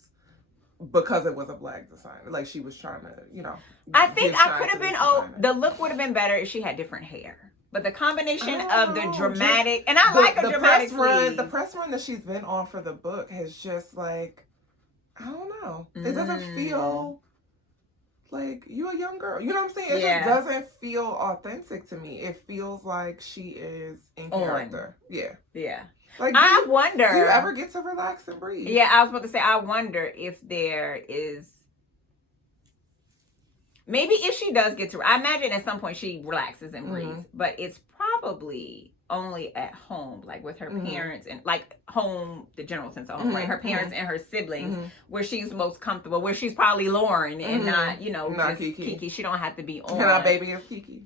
because it was a black designer. Like she was trying to, you know. I think I could have been. The look would have been better if she had different hair. But the combination of the dramatic, and I like a dramatic sleeve. The press run that she's been on for the book has just like, I don't know. It doesn't feel like you a young girl. You know what I'm saying? It just doesn't feel authentic to me. It feels like she is in character. Yeah. Yeah. Like, I wonder. Do you ever get to relax and breathe? Yeah, I was about to say, I wonder if there is. Maybe if she does get to, I imagine at some point she relaxes and breathes, but it's probably only at home, like with her parents and like home, the general sense of home, right? Her parents and her siblings, where she's most comfortable, where she's probably Lauren and not, you know, not just Kiki. She don't have to be on. And our baby is Kiki.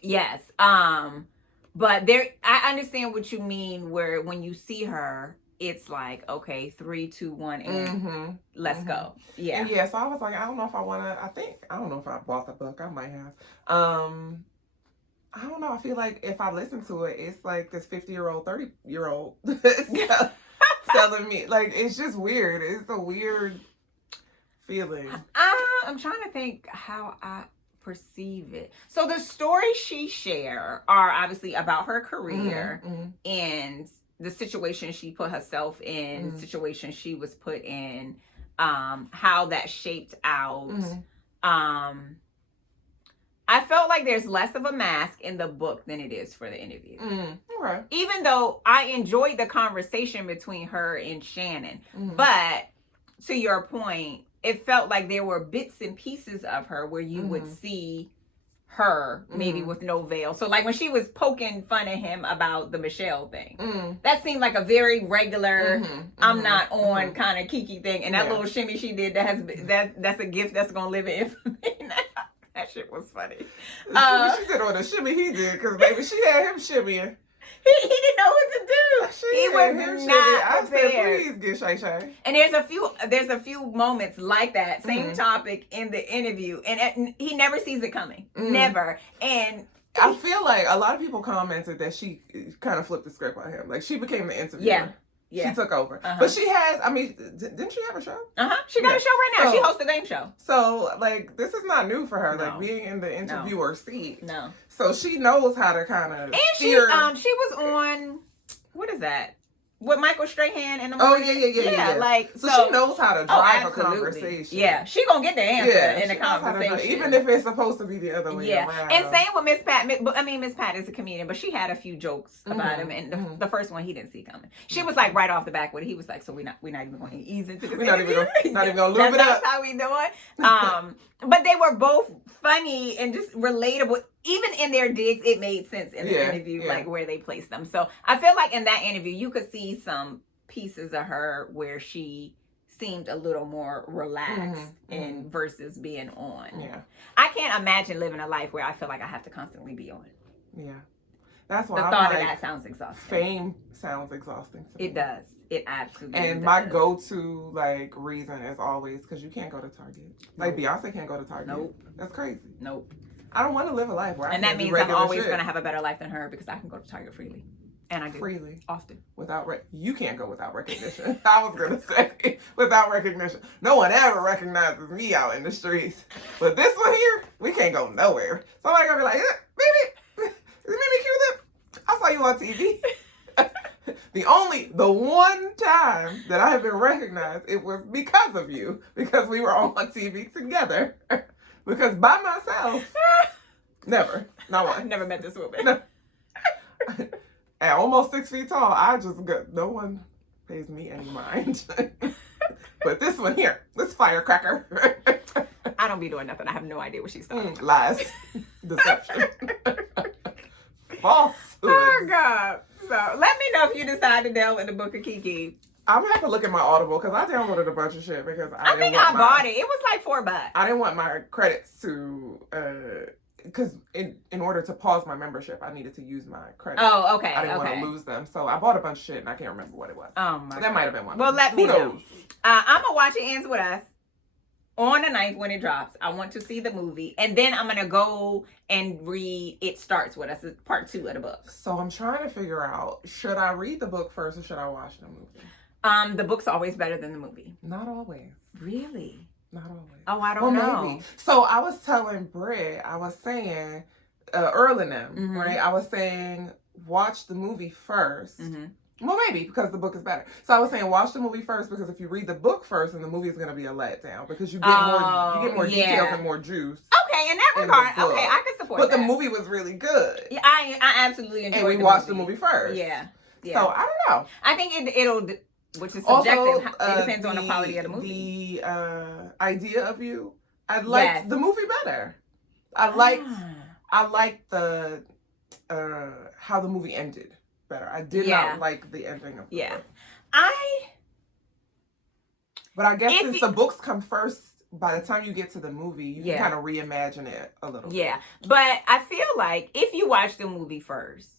Yes. But I understand what you mean, where when you see her, it's like, okay, 3, 2, 1, and let's go. Yeah. And yeah, so I was like, I don't know if I want to, I don't know if I bought the book. I might have. I don't know. I feel like if I listen to it, it's like this 50-year-old, 30-year-old telling me. Like, it's just weird. It's a weird feeling. I'm trying to think how I perceive it. So the stories she share are obviously about her career and the situation she put herself in, situation she was put in, how that shaped out. I felt like there's less of a mask in the book than it is for the interview. Okay. Even though I enjoyed the conversation between her and Shannon. But to your point, it felt like there were bits and pieces of her where you would see her maybe with no veil. So like when she was poking fun at him about the Michelle thing, that seemed like a very regular I'm not on kind of Kiki thing. And that little shimmy she did that's a gift that's gonna live in infamy now. That shit was funny. She did on the shimmy he did, because baby, she had him shimmying. He didn't know what to do. He was not prepared. I said, please get Shay Shay. And there's a few moments like that, same topic in the interview, and he never sees it coming, never. And I feel like a lot of people commented that she kind of flipped the script on him, like she became the interviewer. Yeah. She took over. But she has, I mean, didn't she have a show? She got a show right now. She hosts a game show. So, like, this is not new for her, like, being in the interviewer seat. No. So, she knows how to kind of steer. And she was on, what is that? With Michael Strahan in the movie. Yeah. Like, so she knows how to drive a conversation. Yeah, she gonna get the answer in the conversation, even if it's supposed to be the other way around. And same with Miss Pat. Miss Pat is a comedian, but she had a few jokes about him, and the first one he didn't see coming. She was like right off the back with it. He was like, "So we're not even going to ease into this. We're not even going to lube it up. That's how we do it." But they were both funny and just relatable. Even in their digs, it made sense in the interview, like where they placed them. So I feel like in that interview, you could see some pieces of her where she seemed a little more relaxed in versus being on. Yeah, I can't imagine living a life where I feel like I have to constantly be on. Yeah, that's why the thought of that sounds exhausting. Fame sounds exhausting to me. It does. It absolutely does. And my go-to like reason is always because you can't go to Target. Like Beyonce can't go to Target. Nope. That's crazy. Nope. I don't want to live a life where and I that means I'm always going to have a better life than her because I can go to Target freely. And I do. Freely. Often. You can't go without recognition. I was going to say, without recognition. No one ever recognizes me out in the streets. But this one here, we can't go nowhere. Somebody going to be like, baby, is Mimicutelips? I saw you on TV. The one time that I have been recognized, it was because of you. Because we were on TV together. Because by myself, never. Not one. I've never met this woman. No. At almost 6 feet tall, no one pays me any mind. But this one here, this firecracker. I don't be doing nothing. I have no idea what she's talking about. Lies. Deception. falsehoods. Oh, God. So, let me know if you decide to delve in the Book of Kiki. I'm gonna have to look at my Audible because I downloaded a bunch of shit because I think I bought it. It was like $4. I didn't want my credits to, because in order to pause my membership, I needed to use my credits. Oh, okay. I didn't want to lose them, so I bought a bunch of shit and I can't remember what it was. Oh my! That might have been one. Well, let me know. know. I'm gonna watch It Ends With Us on the 9th when it drops. I want to see the movie, and then I'm gonna go and read It Starts With Us, part 2 of the book. So I'm trying to figure out, should I read the book first or should I watch the movie? The book's always better than the movie. Not always. Really? Not always. Oh, I don't know. Maybe. So I was telling Britt, I was saying, Earl and them, right? I was saying, watch the movie first. Well, maybe because the book is better. So I was saying, watch the movie first because if you read the book first, then the movie is going to be a letdown because you get more details and more juice. Okay, in that regard, okay, I can support that. But the movie was really good. Yeah, I absolutely enjoyed it. And we watched the movie first. Yeah. So I don't know. I think it'll. Which is subjective. Also, it depends on the quality of the movie. The idea of you, I liked the movie better. I liked the how the movie ended better. I did not like the ending of the book. But I guess since the books come first, by the time you get to the movie, you can kind of reimagine it a little bit. Yeah, but I feel like if you watch the movie first,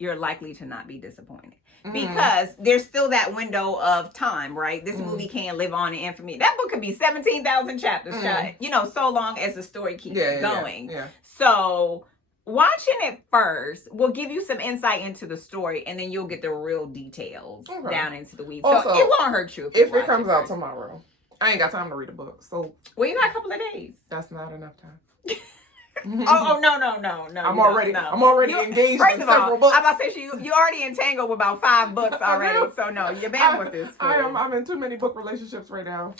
you're likely to not be disappointed. Because there's still that window of time, right? This movie can't live on in infamy. That book could be 17,000 chapters shot, so long as the story keeps going. Yeah. So watching it first will give you some insight into the story, and then you'll get the real details down into the weeds. Also, so it won't hurt you if it comes out tomorrow. I ain't got time to read a book, so. Well, you got a couple of days. That's not enough time. Oh no! I'm already engaged in several books. I'm about to say you already entangled with about 5 books already. So no, your bandwidth is full. I'm in too many book relationships right now.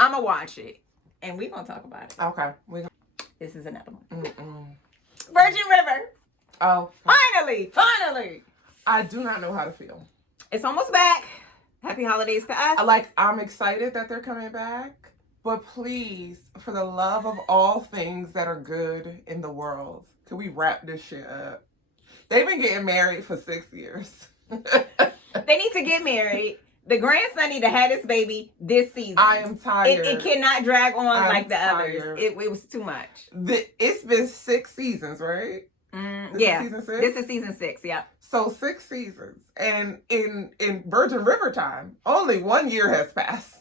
I'm gonna watch it, and we're gonna talk about it. Okay. This is another one. Virgin River. Oh. Finally. I do not know how to feel. It's almost back. Happy holidays to us. I'm excited that they're coming back. But please, for the love of all things that are good in the world, can we wrap this shit up? They've been getting married for 6 years. They need to get married. The grandson need to have this baby this season. I am tired. It cannot drag on like the others. It was too much. It's been 6 seasons, right? This is season 6? This is season 6, yeah. So 6 seasons. And in Virgin River time, only 1 year has passed.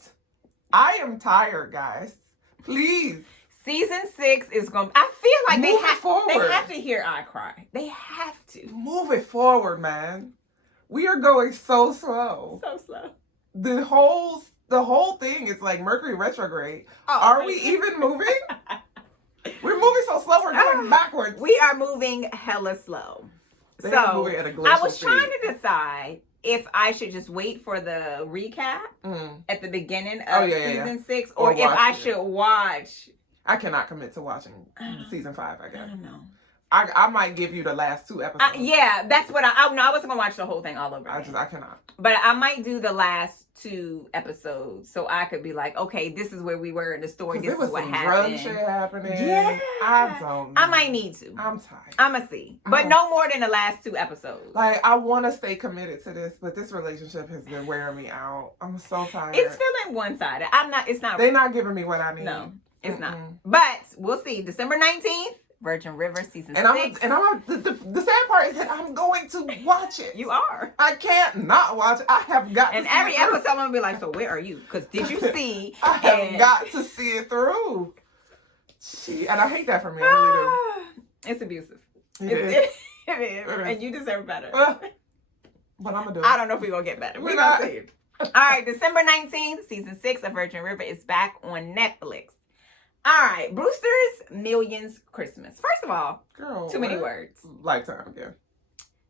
I am tired, guys. Please. Season 6 is going to... I feel like they have to hear I cry. They have to. Move it forward, man. We are going so slow. So slow. The whole thing is like Mercury retrograde. Are we even moving? We're moving so slow, we're going backwards. We are moving hella slow. They're moving at a glacial I was speed. trying to decide if I should just wait for the recap at the beginning of season 6 or if I should watch. I cannot commit to watching season 5, I guess. I don't know. I might give you the last 2 episodes. That's what I wasn't going to watch the whole thing all over again. I cannot. But I might do the last 2 episodes so I could be like, okay, this is where we were in the story. This is what happened. Drug shit happening. Yeah. I don't know. I might need to. I'm tired. I'm going to see. But no more than the last 2 episodes. I want to stay committed to this, but this relationship has been wearing me out. I'm so tired. It's feeling one-sided. They're not giving me what I need. No, it's not. But we'll see. December 19th. Virgin River season 6. The sad part is that I'm going to watch it. You are. I can't not watch it. I have got to see it. And every episode I'm going to be like, so where are you? Because did you see? I have got to see it through. And I hate that for me. I really do. It's abusive. It is. It is. And you deserve better. But I'm going to do it. I don't know if we're going to get better. We're going to see it. All right. December 19th, season 6 of Virgin River is back on Netflix. All right, Brewster's Millions Christmas. First of all, girl, too many words. Lifetime, yeah.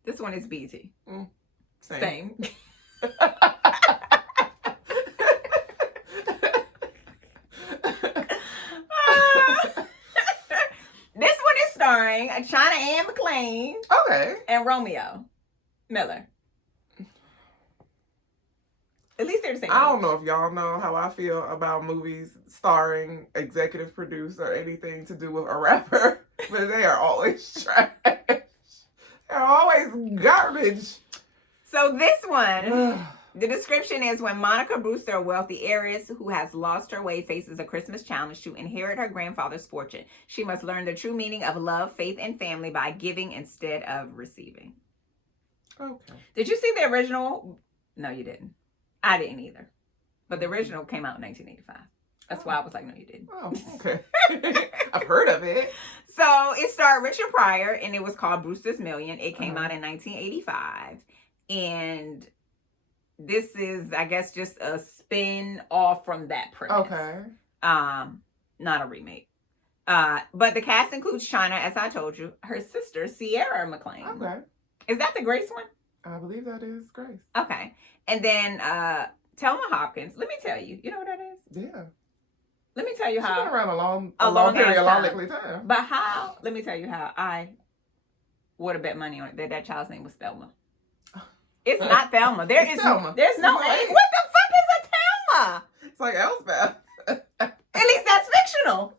This one is BT. Same. This one is starring China Ann McClain. Okay. And Romeo Miller. At least they're the same. I don't know if y'all know how I feel about movies starring executive producer or anything to do with a rapper, but they are always trash. They're always garbage. So this one, the description is when Monica Brewster, a wealthy heiress who has lost her way, faces a Christmas challenge to inherit her grandfather's fortune. She must learn the true meaning of love, faith, and family by giving instead of receiving. Okay. Did you see the original? No, you didn't. I didn't either. But the original came out in 1985. That's why I was like, no, you didn't. Oh, okay. I've heard of it. So it starred Richard Pryor, and it was called Brewster's Million. It came out in 1985. And this is, I guess, just a spin off from that premise. Okay. Not a remake. But the cast includes China, as I told you, her sister, Sierra McLean. Okay. Is that the Grace one? I believe that is Grace. Okay. And then Thelma Hopkins. Let me tell you. You know what that is? Yeah. Let me tell you how. She's been around a long time. But how? Let me tell you how I would have bet money on it that child's name was Thelma. It's not Thelma. Thelma. There's no A. What the fuck is a Thelma? It's like Elspeth. At least that's fictional.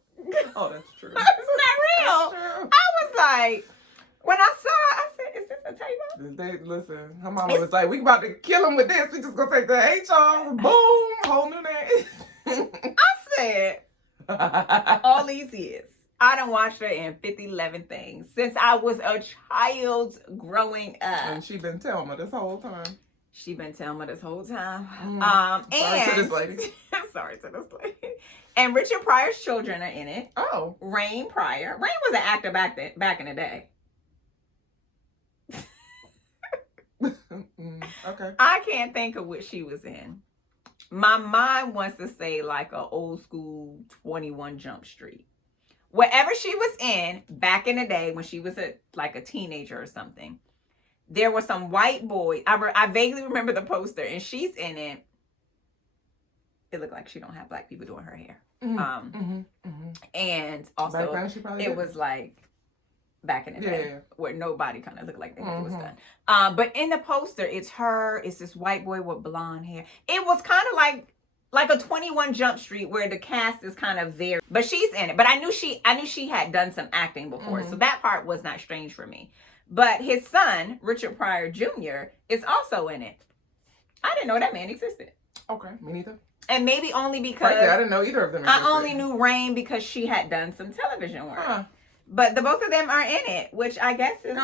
Oh, that's true. It's not real. True. I was like, when I saw it, I said, is this a Thelma? Listen, her mama was like, we about to kill him with this. We just gonna take the H off. Boom. Whole new name. I said, all these years, I done watched her in 50-11 things since I was a child growing up. And she been Thelma this whole time. She been Thelma this whole time. Sorry to this lady. Sorry to this lady. And Richard Pryor's children are in it. Oh. Rain Pryor. Rain was an actor back in the day. Okay. I can't think of what she was in. My mind wants to say like a old school 21 Jump Street. Whatever she was in back in the day when she was like a teenager or something, there was some white boy. I vaguely remember the poster, and she's in it. It looked like she don't have black people doing her hair. And also it was like back in the day where nobody kind of looked like they was done. But in the poster, it's her. It's this white boy with blonde hair. It was kind of like a 21 Jump Street where the cast is kind of there. But she's in it. But I knew she had done some acting before. So that part was not strange for me. But his son, Richard Pryor Jr., is also in it. I didn't know that man existed. Okay, me neither. And maybe only because... Frankly, I didn't know either of them existed. I only knew Rain because she had done some television work. But the both of them are in it, which I guess is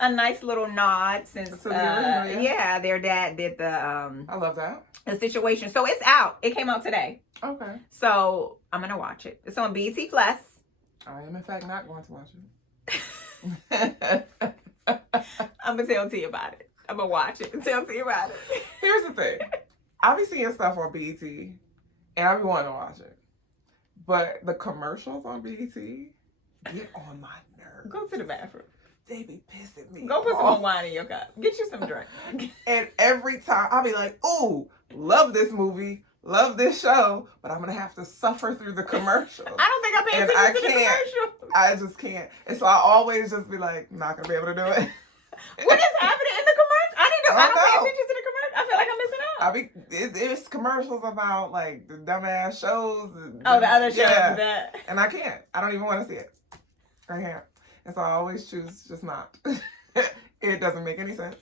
a nice little nod since their dad did the I love that. The Situation. So it's out. It came out today. Okay. So I'm gonna watch it. It's on BET Plus. I am in fact not going to watch it. I'm gonna tell Tia about it. I'm gonna watch it and tell Tia about it. Here's the thing. I'll be seeing stuff on BET and I'll be wanting to watch it. But the commercials on BET get on my nerves. Go to the bathroom. They be pissing me Go put some more wine in your cup. Get you some drink. And every time I'll be like, ooh, love this movie, love this show, but I'm going to have to suffer through the commercials. I don't think I pay attention to the commercials. I just can't. And so I always just be like, not going to be able to do it. What is happening in the commercial? I don't pay attention to the commercial. I feel like I'm missing out. It's commercials about like the dumbass shows. The other shows. Yeah. And I can't. I don't even want to see it. I can't. And so I always choose just not. It doesn't make any sense.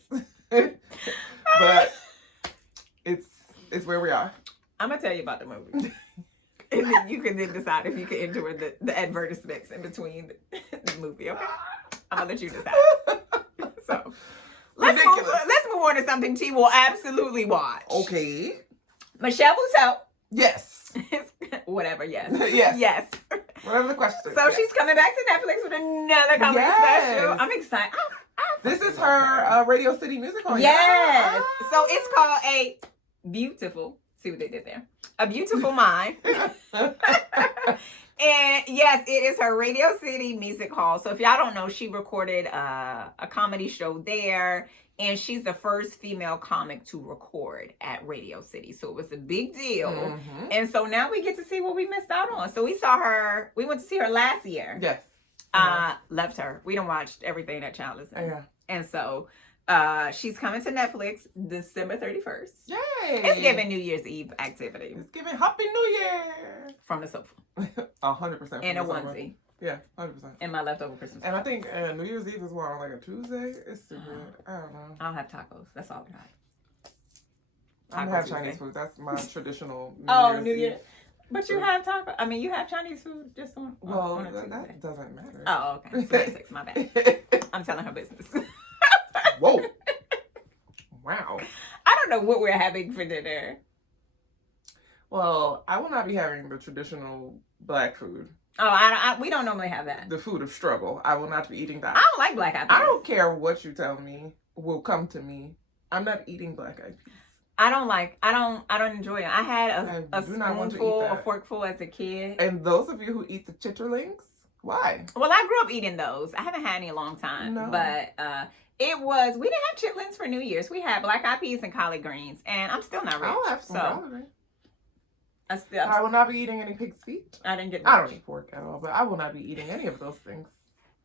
But it's where we are. I'm going to tell you about the movie. And then you can then decide if you can endure the advertisements in between the movie, okay? I'm going to let you decide. So, let's move on to something T will absolutely watch. Okay. Michelle Buteau. Yes. Whatever, yes. Yes. Whatever the question is. So she's coming back to Netflix with another comedy special. I'm excited. This is her Radio City musical. Yes. So it's called A Beautiful. See what they did there. A Beautiful Mind. And yes, it is her Radio City Music Hall. So if y'all don't know, she recorded a comedy show there. And she's the first female comic to record at Radio City. So it was a big deal. And so now we get to see what we missed out on. So we went to see her last year. Yes. Loved her. We done watched everything that child is in. Yeah. And so she's coming to Netflix December 31st. Yay! It's giving New Year's Eve activity. It's giving Happy New Year! From the sofa. 100%. In a onesie. Yeah, 100%. And my leftover Christmas. And I think New Year's Eve is on like a Tuesday. It's stupid. I don't know. I'll have tacos. That's all I got. I'm gonna have Chinese food. That's my traditional New Year. But you have taco. I mean, you have Chinese food just on. Well, on a that doesn't matter. Oh, okay. Semantics, my bad. I'm telling her business. Whoa. Wow. I don't know what we're having for dinner. Well, I will not be having the traditional black food. Oh, we don't normally have that. The food of struggle. I will not be eating that. I don't like black eyed peas. I don't care what you tell me will come to me. I'm not eating black eyed peas. I don't enjoy it. I had a spoonful, a forkful as a kid. And those of you who eat the chitterlings, why? Well, I grew up eating those. I haven't had any in a long time. No. But we didn't have chitlins for New Year's. We had black eyed peas and collard greens. And I'm still not rich. I'll have some collard greens. I will not be eating any pig's feet. I didn't get I don't eat pork at all, but I will not be eating any of those things.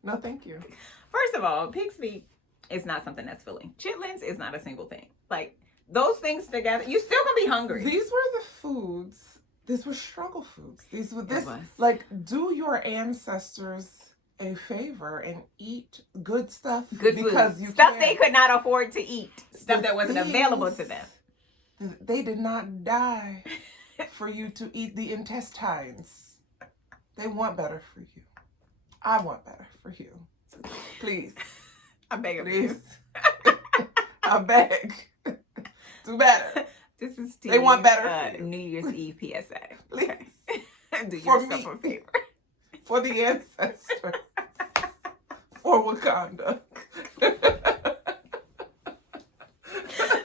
No, thank you. First of all, pig's feet is not something that's filling. Chitlins is not a single thing. Like, those things together, you still gonna be hungry. These were the foods. These were struggle foods. Like, do your ancestors a favor and eat good stuff. Good because food. Stuff they could not afford to eat. Stuff that wasn't available to them. They did not die for you to eat the intestines. They want better for you. I want better for you. Please. I beg of you. I beg. Do better. This is Steve, they want better. New Year's Eve PSA. Please. Do for yourself a favor. For the ancestors. For Wakanda.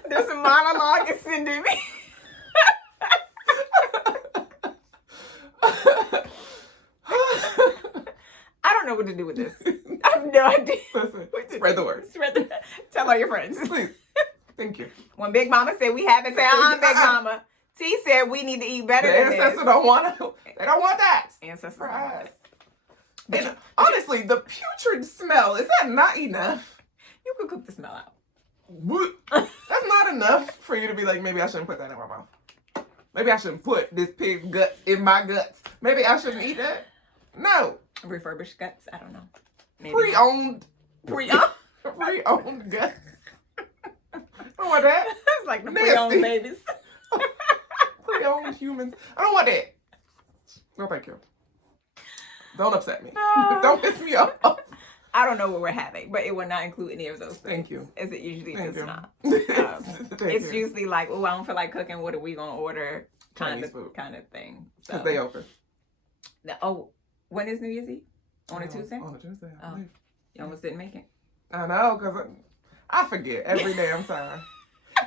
There's a monologue it's sending me. I don't know what to do with this. I have no idea. Listen, spread the word. Tell all your friends. Please. Thank you. When Big Mama said we haven't said, Big Mama. T said we need to eat better than this. Ancestors don't want to. They don't want that. Ancestors for us. And honestly, the putrid smell, is that not enough? You could cook the smell out. That's not enough for you to be like, maybe I shouldn't put that in my mouth. Maybe I shouldn't put this pig's guts in my guts. Maybe I shouldn't eat that. No. Refurbished guts? I don't know. Maybe pre-owned guts. I don't want that. It's like the pre-owned babies. Pre-owned humans. I don't want that. No, thank you. Don't upset me. Don't piss me off. I don't know what we're having, but it will not include any of those things. Thank you. As it usually does not. It's usually like, oh, I don't feel like cooking. What are we going to order? Chinese food. Kind of thing. Because they open. When is New Year's Eve? On a Tuesday? On a Tuesday. You almost didn't make it. I know, because I forget every damn time.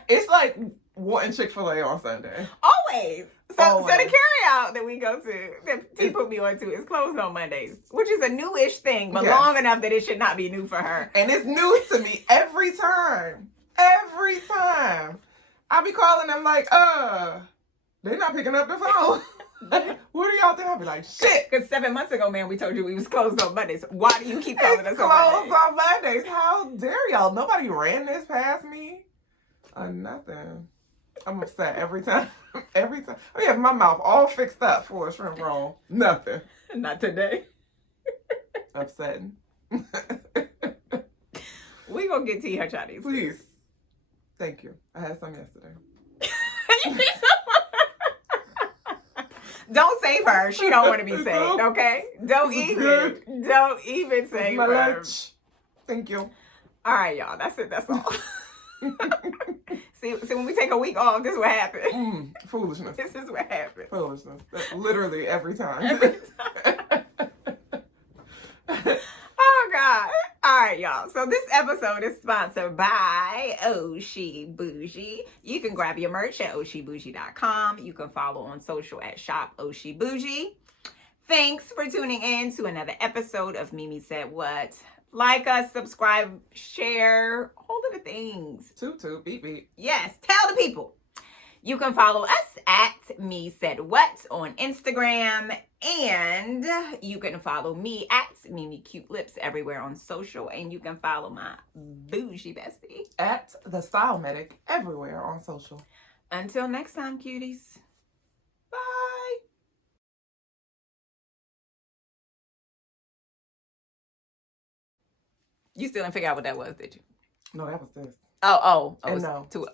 It's like wanting Chick-fil-A on Sunday. Always. So the carry out that we go to, that T put me on to, is closed on Mondays, which is a newish thing, but long enough that it should not be new for her. And it's new to me every time. Every time. I be calling them like, they're not picking up the phone. What do y'all think? I'll be like, shit. Because 7 months ago, man, we told you we was closed on Mondays. Why do you keep calling us on Mondays? Closed on Mondays. How dare y'all? Nobody ran this past me. Nothing. I'm upset every time. Every time. I have my mouth all fixed up for a shrimp roll. Nothing. Not today. Upsetting. We gonna get T her Chinese. Please. Thank you. I had some yesterday. Don't save her. She don't want to be saved, okay? Don't even save my her. Lunch. Thank you. All right, y'all. That's it. That's all. See, when we take a week off, this is what happens. Foolishness. This is what happens. Foolishness. That's literally every time. Every time. Oh, God. All right, y'all. So this episode is sponsored by Oshi Bougie. You can grab your merch at oshibougie.com. You can follow on social at Shop Oshi Bougie. Thanks for tuning in to another episode of Mimi Said What. Like us, subscribe, share, all of the things. Toot, beep, beep. Yes, tell the people. You can follow us at Me Said What on Instagram. And you can follow me at mimicutelips everywhere on social. And you can follow my bougie bestie at The Style Medic everywhere on social. Until next time, cuties. You still didn't figure out what that was, did you? No, that was this. Oh, and no. Two.